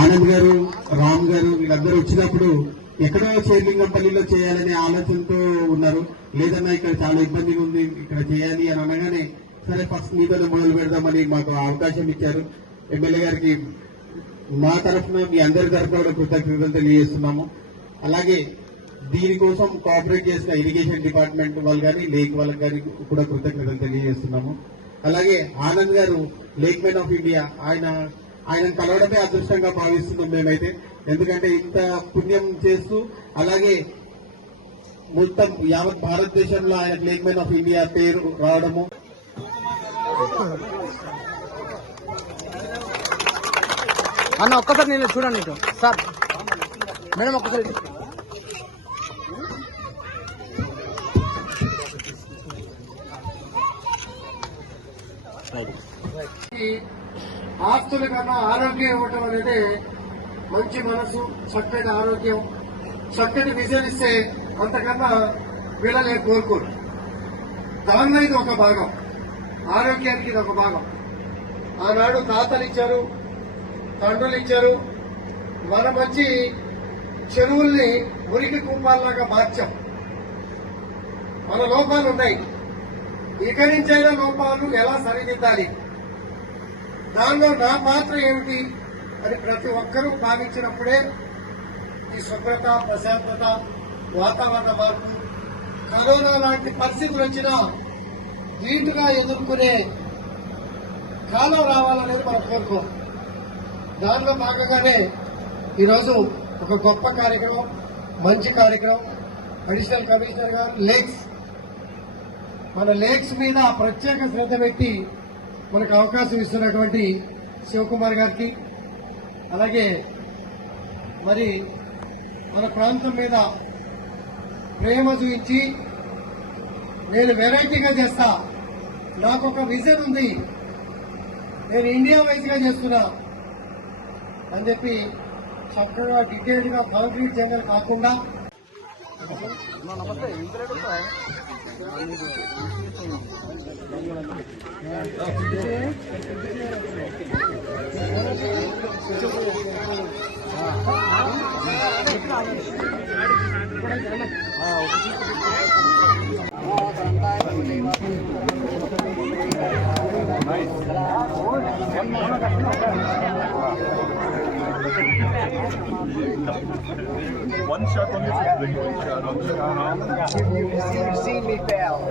ఆనంద్ గారు రామ్ గారు వీళ్ళందరూ వచ్చినప్పుడు ఎక్కడో చేర్లింగంపల్లిలో చేయాలనే ఆలోచనతో ఉన్నారు. లేదన్నా ఇక్కడ చాలా ఇబ్బందిగా ఉంది ఇక్కడ చేయాలి అని అనగానే సరే ఫస్ట్ మీతోనే మొదలు పెడదామని మాకు అవకాశం ఇచ్చారు. ఎమ్మెల్యే గారికి మా తరఫున మీ అందరి తరఫున కూడా కృతజ్ఞతలు తెలియజేస్తున్నాము. అలాగే దీనికోసం కోఆపరేట్ చేసిన ఇరిగేషన్ డిపార్ట్మెంట్ వాళ్ళు కానీ లేక్ వాళ్ళకి కానీ కూడా కృతజ్ఞతలు తెలియజేస్తున్నాము. అలాగే ఆనంద్ గారు లేక్ మ్యాన్ ఆఫ్ ఇండియా ఆయన ఆయన కలవడమే అదృష్టంగా భావిస్తున్నాం మేమైతే. ఎందుకంటే ఇంత పుణ్యం చేస్తూ అలాగే మొత్తం యావత్ భారతదేశంలో ఆయన లేక్ ఆఫ్ ఇండియా పేరు రావడము. అన్న ఒక్కసారి నేను చూడండి సార్ మేడం ఒక్కసారి ఆస్తుల కన్నా ఆరోగ్యం ఇవ్వటం అనేది మంచి మనసు చక్కటి ఆరోగ్యం చక్కటి విజయం ఇస్తే అంతకన్నా వీళ్ళని కోరుకోరు దానిలో ఇది ఒక భాగం ఆరోగ్యానికి ఇది ఒక భాగం. ఆనాడు తాతలు ఇచ్చారు తండ్రులు ఇచ్చారు మన మంచి చెరువుల్ని మురికి కూపాల్లాగా మార్చాం. మన లోపాలు ఉన్నాయి. ఇక నుంచైనా లోపాలను ఎలా సరిదిద్దాలి? దానిలో నా పాత్ర ఏమిటి? అని ప్రతి ఒక్కరూ భావించినప్పుడే ఈ శుభ్రత ప్రశాంతత వాతావరణ మార్పు కరోనా లాంటి పరిస్థితులు వచ్చినా నీటుగా ఎదుర్కొనే కాలం రావాలనేది మనం కోరుకోం. దానిలో భాగంగానే ఈరోజు ఒక గొప్ప కార్యక్రమం మంచి కార్యక్రమం అడిషనల్ కమిషనర్ గారు లేక్స్ మన లేక్స్ మీద ప్రత్యేక శ్రద్ధ పెట్టి మనకు అవకాశం ఇస్తున్నటువంటి శివకుమార్ గారికి అలాగే మరి మన ప్రాంతం మీద ప్రేమ చూపించి నేను వెరైటీగా చేస్తా. నాకు ఒక విజన్ ఉంది. నేను ఇండియా వైజ్గా చేస్తున్నా అని చెప్పి చక్కగా డీటెయిల్డ్గా కాంక్రీట్ జంగల్ కాకుండా ನಮಸ್ತೆ ಹಿಂದೆ One shot on you. One shot on you. You've seen me fail.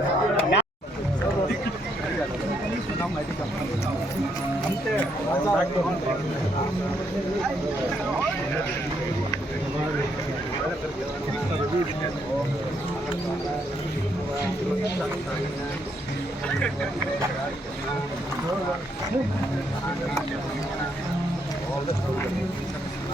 All the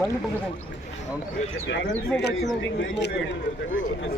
మళ్ళీ